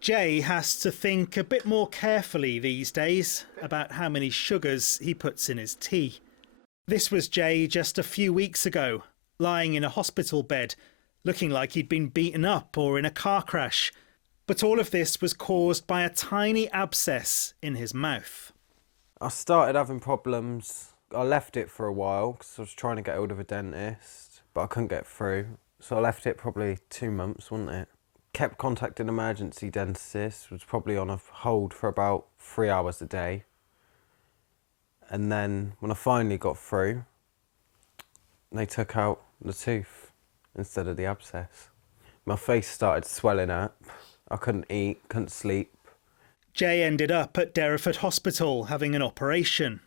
Jay has to think a bit more carefully these days about how many sugars he puts in his tea. This was Jay just a few weeks ago, lying in a hospital bed, looking like he'd been beaten up or in a car crash. But all of this was caused by a tiny abscess in his mouth. I started having problems. I left it for a while because I was trying to get hold of a dentist, but I couldn't get through. So I left it probably 2 months, wasn't it? Kept contacting emergency dentists, was probably on a hold for about 3 hours a day. And then when I finally got through, they took out the tooth instead of the abscess. My face started swelling up. I couldn't eat, couldn't sleep. Jay ended up at Derriford Hospital having an operation.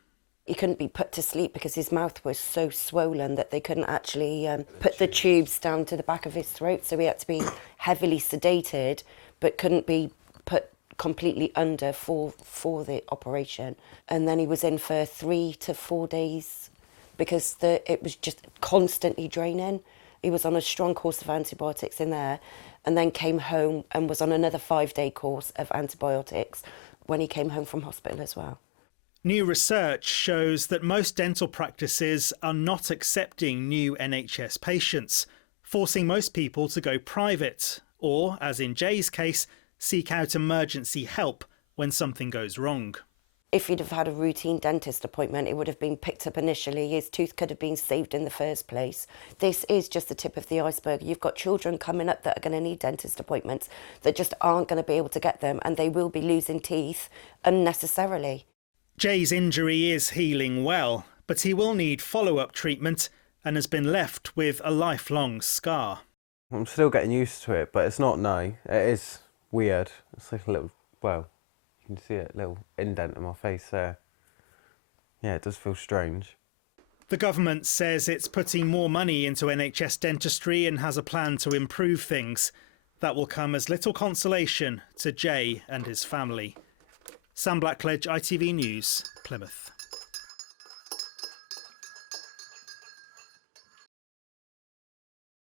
He couldn't be put to sleep because his mouth was so swollen that they couldn't actually put the tubes down to the back of his throat. So he had to be heavily sedated, but couldn't be put completely under for the operation. And then he was in for 3 to 4 days because it was just constantly draining. He was on a strong course of antibiotics in there, and then came home and was on another 5-day course of antibiotics when he came home from hospital as well. New research shows that most dental practices are not accepting new NHS patients, forcing most people to go private or, as in Jay's case, seek out emergency help when something goes wrong. If he'd have had a routine dentist appointment, it would have been picked up initially. His tooth could have been saved in the first place. This is just the tip of the iceberg. You've got children coming up that are going to need dentist appointments that just aren't going to be able to get them, and they will be losing teeth unnecessarily. Jay's injury is healing well, but he will need follow-up treatment and has been left with a lifelong scar. I'm still getting used to it, but it's not now. It is weird. It's like a little, well, you can see it, a little indent in my face there. Yeah, it does feel strange. The government says it's putting more money into NHS dentistry and has a plan to improve things. That will come as little consolation to Jay and his family. Sam Blackledge, ITV News, Plymouth.